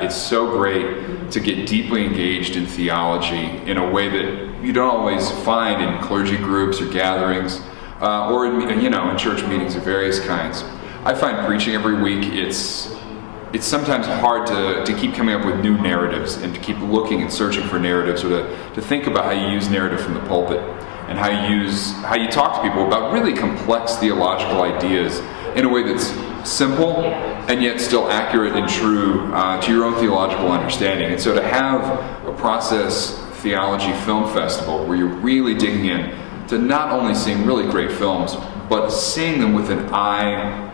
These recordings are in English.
It's so great to get deeply engaged in theology in a way that you don't always find in clergy groups or gatherings, or in church meetings of various kinds. I find preaching every week, it's sometimes hard to keep coming up with new narratives and to keep looking and searching for narratives, or to think about how you use narrative from the pulpit and how you talk to people about really complex theological ideas in a way that's simple and yet still accurate and true to your own theological understanding. And so to have a Process Theology Film Festival where you're really digging in to not only seeing really great films, but seeing them with an eye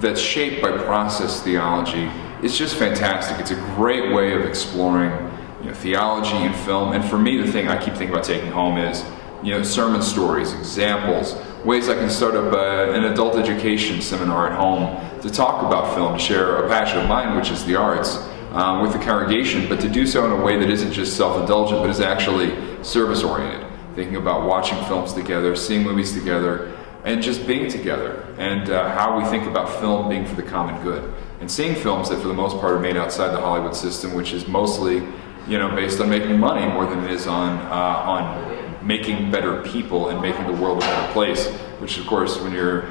that's shaped by process theology is just fantastic. It's a great way of exploring theology and film. And for me, the thing I keep thinking about taking home is sermon stories, examples, ways I can start up an adult education seminar at home to talk about film, to share a passion of mine, which is the arts, with the congregation, but to do so in a way that isn't just self-indulgent, but is actually service-oriented. Thinking about watching films together, seeing movies together, and just being together, and how we think about film being for the common good. And seeing films that for the most part are made outside the Hollywood system, which is mostly based on making money more than it is on making better people and making the world a better place, which of course when you're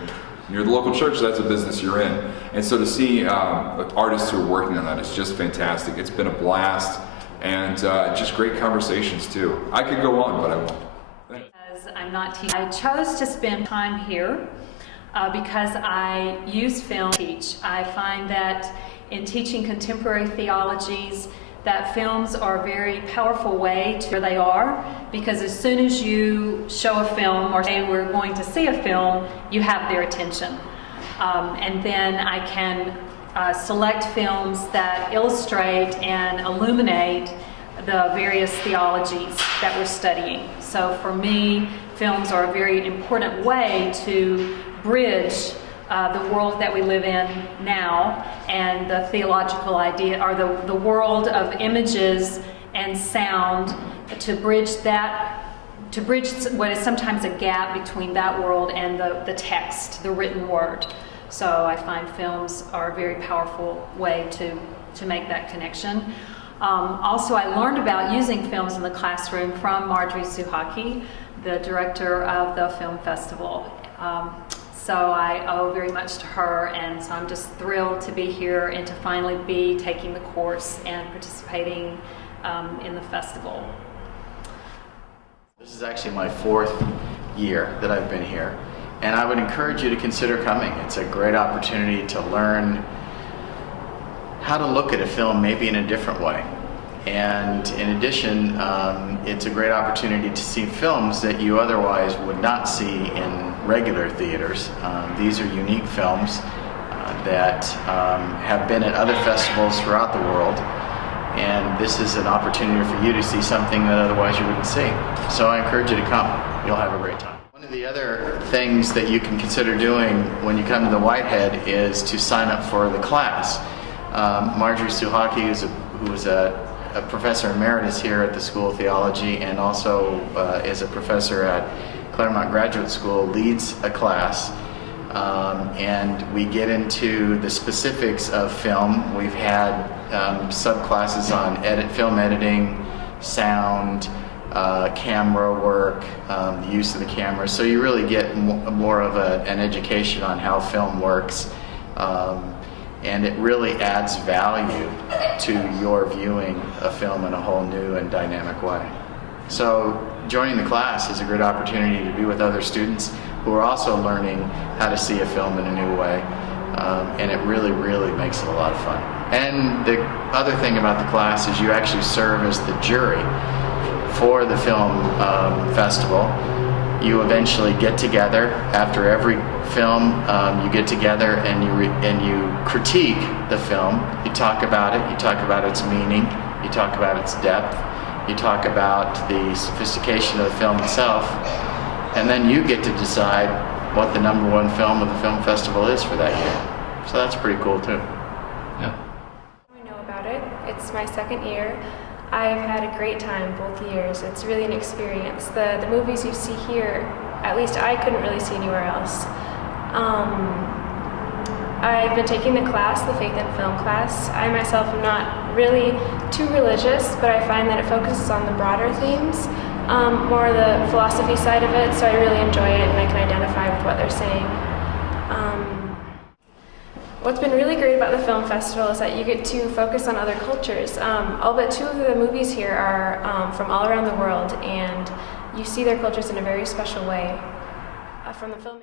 the local church, that's a business you're in. And so to see artists who are working on that is just fantastic. It's been a blast, and just great conversations too. I could go on, but I won't. Because I'm not teaching. I chose to spend time here because I use film to teach. I find that in teaching contemporary theologies, that films are a very powerful way to where they are, because as soon as you show a film or say we're going to see a film, you have their attention. And then I can select films that illustrate and illuminate the various theologies that we're studying. So for me, films are a very important way to bridge the world that we live in now and the theological idea, or the world of images and sound, to bridge what is sometimes a gap between that world and the text, the written word. So I find films are a very powerful way to make that connection. Also, I learned about using films in the classroom from Marjorie Suhaki, the director of the film festival. So I owe very much to her, and so I'm just thrilled to be here and to finally be taking the course and participating in the festival. This is actually my 4th year that I've been here, and I would encourage you to consider coming. It's a great opportunity to learn how to look at a film maybe in a different way. And in addition, it's a great opportunity to see films that you otherwise would not see in regular theaters. These are unique films that have been at other festivals throughout the world, and this is an opportunity for you to see something that otherwise you wouldn't see. So I encourage you to come. You'll have a great time. One of the other things that you can consider doing when you come to the Whitehead is to sign up for the class. Marjorie Suhaki, who is a professor emeritus here at the School of Theology and also is a professor at Claremont Graduate School, leads a class, and we get into the specifics of film. We've had subclasses on film editing, sound, camera work, the use of the camera, so you really get more of an education on how film works. And it really adds value to your viewing a film in a whole new and dynamic way. So joining the class is a great opportunity to be with other students who are also learning how to see a film in a new way. And it really, really makes it a lot of fun. And the other thing about the class is you actually serve as the jury for the film festival. You eventually get together after every film. You get together and you critique the film. You talk about it. You talk about its meaning. You talk about its depth. You talk about the sophistication of the film itself. And then you get to decide what the #1 film of the film festival is for that year. So that's pretty cool too. Yeah. I know about it. It's my 2nd year. I've had a great time both years. It's really an experience. The movies you see here, at least I couldn't really see anywhere else. I've been taking the class, the Faith and Film class. I myself am not really too religious, but I find that it focuses on the broader themes, more the philosophy side of it, so I really enjoy it and I can identify with what they're saying. What's been really great about the film festival is that you get to focus on other cultures. All but 2 of the movies here are from all around the world, and you see their cultures in a very special way. From the film.